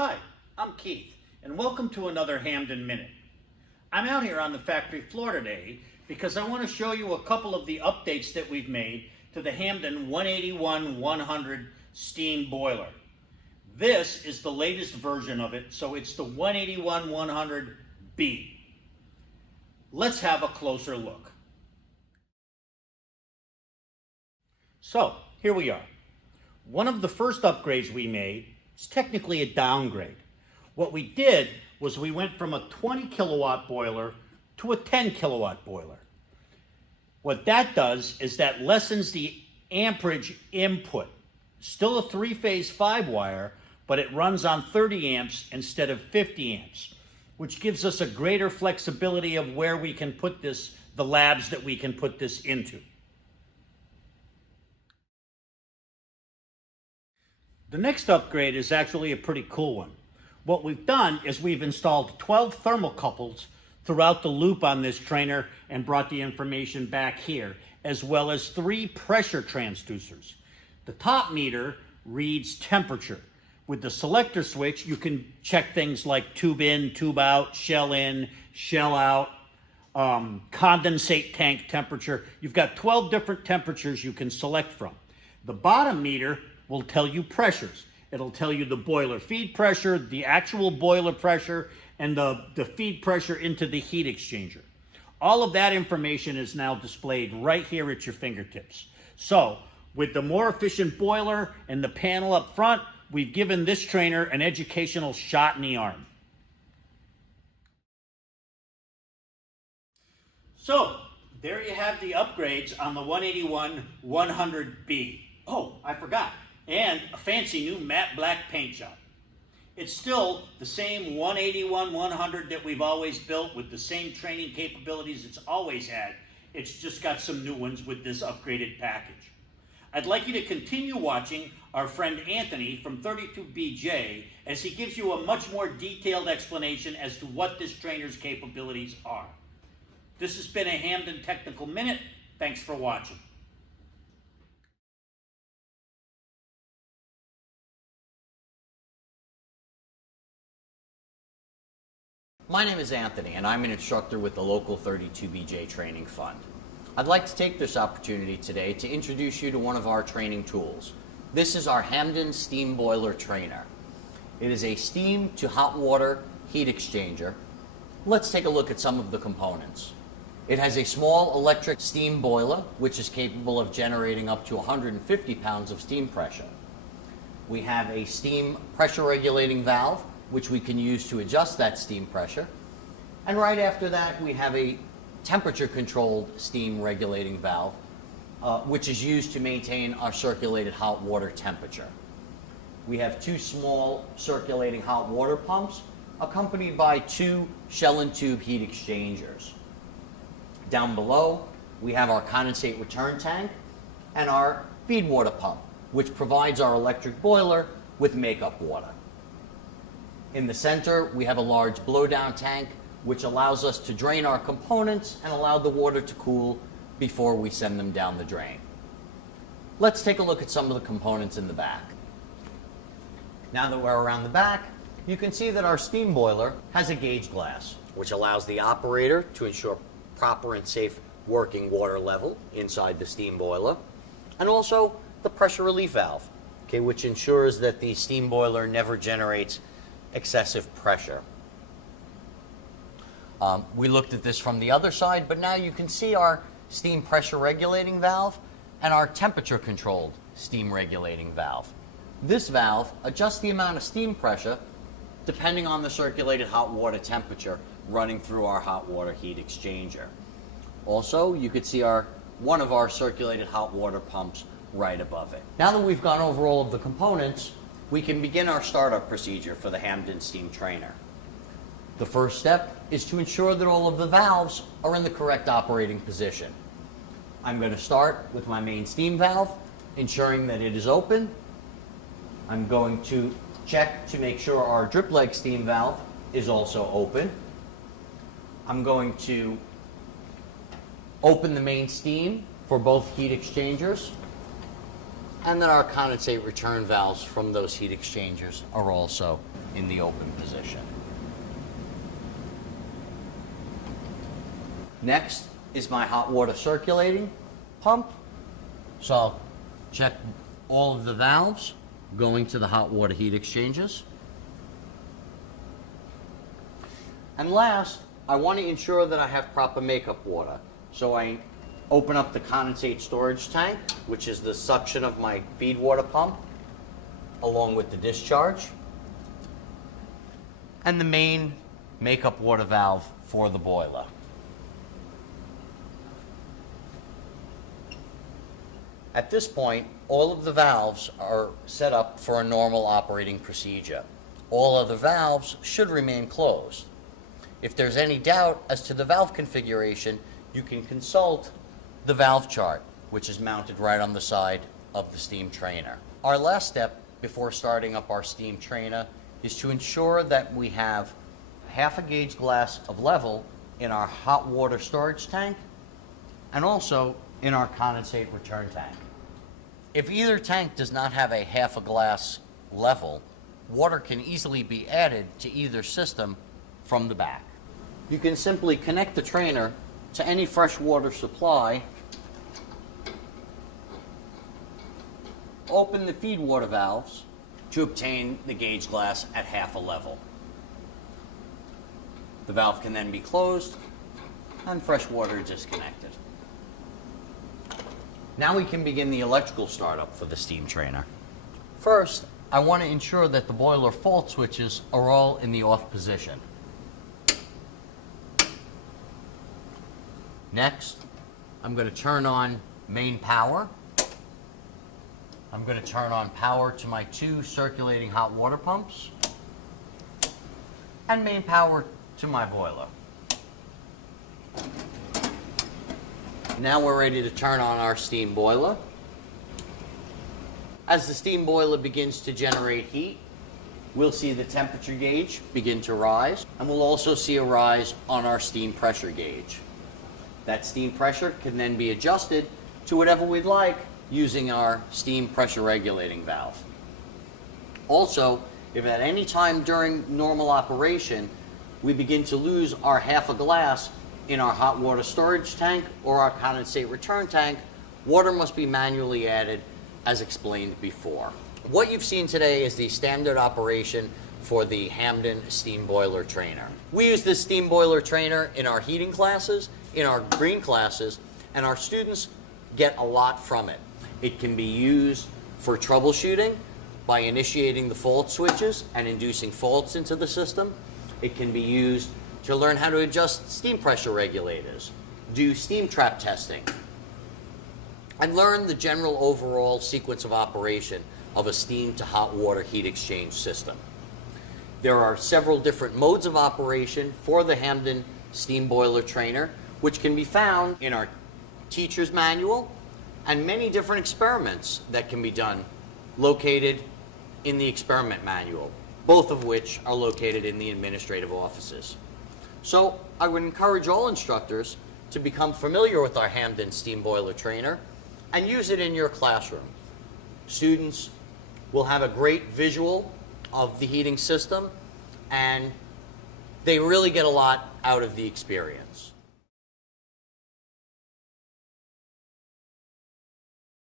Hi, I'm Keith, and welcome to another Hamden Minute. I'm out here on the factory floor today because I want to show you a couple of the updates that we've made to the Hampden 181-100 Steam Boiler. This is the latest version of it, so it's the 181-100B. Let's have a closer look. So, here we are. One of the first upgrades we made is technically a downgrade. What we did was we went from a 20 kilowatt boiler to a 10 kilowatt boiler. What that does is that lessens the amperage input. Still a three-phase 5-wire, but it runs on 30 amps instead of 50 amps, which gives us a greater flexibility of where we can put this, the labs that we can put this into. The next upgrade is actually a pretty cool one. What we've done is we've installed 12 thermocouples throughout the loop on this trainer and brought the information back here, as well as 3 pressure transducers. The top meter reads temperature. With the selector switch, you can check things like tube in, tube out, shell in, shell out, condensate tank temperature. You've got 12 different temperatures you can select from. The bottom meter will tell you pressures. It'll tell you the boiler feed pressure, the actual boiler pressure, and the feed pressure into the heat exchanger. All of that information is now displayed right here at your fingertips. So, with the more efficient boiler and the panel up front, we've given this trainer an educational shot in the arm. So, there you have the upgrades on the 181-100B. Oh, I forgot. And a fancy new matte black paint job. It's still the same 181-100 that we've always built with the same training capabilities it's always had. It's just got some new ones with this upgraded package. I'd like you to continue watching our friend Anthony from 32BJ as he gives you a much more detailed explanation as to what this trainer's capabilities are. This has been a Hamden Technical Minute. Thanks for watching. My name is Anthony, and I'm an instructor with the local 32BJ Training Fund. I'd like to take this opportunity today to introduce you to one of our training tools. This is our Hamden Steam Boiler Trainer. It is a steam to hot water heat exchanger. Let's take a look at some of the components. It has a small electric steam boiler, which is capable of generating up to 150 pounds of steam pressure. We have a steam pressure regulating valve, which we can use to adjust that steam pressure. And right after that, we have a temperature-controlled steam regulating valve, which is used to maintain our circulated hot water temperature. We have 2 small circulating hot water pumps, accompanied by 2 shell and tube heat exchangers. Down below, we have our condensate return tank and our feed water pump, which provides our electric boiler with makeup water. In the center, we have a large blowdown tank, which allows us to drain our components and allow the water to cool before we send them down the drain. Let's take a look at some of the components in the back. Now that we're around the back, you can see that our steam boiler has a gauge glass, which allows the operator to ensure proper and safe working water level inside the steam boiler, and also the pressure relief valve, which ensures that the steam boiler never generates excessive pressure. We looked at this from the other side, but now you can see our steam pressure regulating valve and our temperature controlled steam regulating valve. This valve adjusts the amount of steam pressure depending on the circulated hot water temperature running through our hot water heat exchanger. Also, you could see one of our circulated hot water pumps right above it. Now that we've gone over all of the components, we can begin our startup procedure for the Hamden Steam Trainer. The first step is to ensure that all of the valves are in the correct operating position. I'm going to start with my main steam valve, ensuring that it is open. I'm going to check to make sure our drip leg steam valve is also open. I'm going to open the main steam for both heat exchangers. And then our condensate return valves from those heat exchangers are also in the open position. Next is my hot water circulating pump. So I'll check all of the valves going to the hot water heat exchangers. And last, I want to ensure that I have proper makeup water. So I open up the condensate storage tank, which is the suction of my feed water pump, along with the discharge, and the main makeup water valve for the boiler. At this point, all of the valves are set up for a normal operating procedure. All other valves should remain closed. If there's any doubt as to the valve configuration, you can consult the valve chart, which is mounted right on the side of the steam trainer. Our last step before starting up our steam trainer is to ensure that we have half a gauge glass of level in our hot water storage tank and also in our condensate return tank. If either tank does not have a half a glass level, water can easily be added to either system from the back. You can simply connect the trainer to any fresh water supply, open the feed water valves to obtain the gauge glass at half a level. The valve can then be closed and fresh water disconnected. Now we can begin the electrical startup for the steam trainer. First, I want to ensure that the boiler fault switches are all in the off position. Next, I'm going to turn on main power. I'm going to turn on power to my 2 circulating hot water pumps and main power to my boiler. Now we're ready to turn on our steam boiler. As the steam boiler begins to generate heat, we'll see the temperature gauge begin to rise, and we'll also see a rise on our steam pressure gauge. That steam pressure can then be adjusted to whatever we'd like using our steam pressure regulating valve. Also, if at any time during normal operation we begin to lose our half a glass in our hot water storage tank or our condensate return tank, water must be manually added as explained before. What you've seen today is the standard operation for the Hamden steam boiler trainer. We use this steam boiler trainer in our heating classes, in our green classes, and our students get a lot from it. It can be used for troubleshooting by initiating the fault switches and inducing faults into the system. It can be used to learn how to adjust steam pressure regulators, do steam trap testing, and learn the general overall sequence of operation of a steam to hot water heat exchange system. There are several different modes of operation for the Hamden steam boiler trainer, which can be found in our teacher's manual and many different experiments that can be done located in the experiment manual, both of which are located in the administrative offices. So I would encourage all instructors to become familiar with our Hamden steam boiler trainer and use it in your classroom. Students will have a great visual of the heating system, and they really get a lot out of the experience.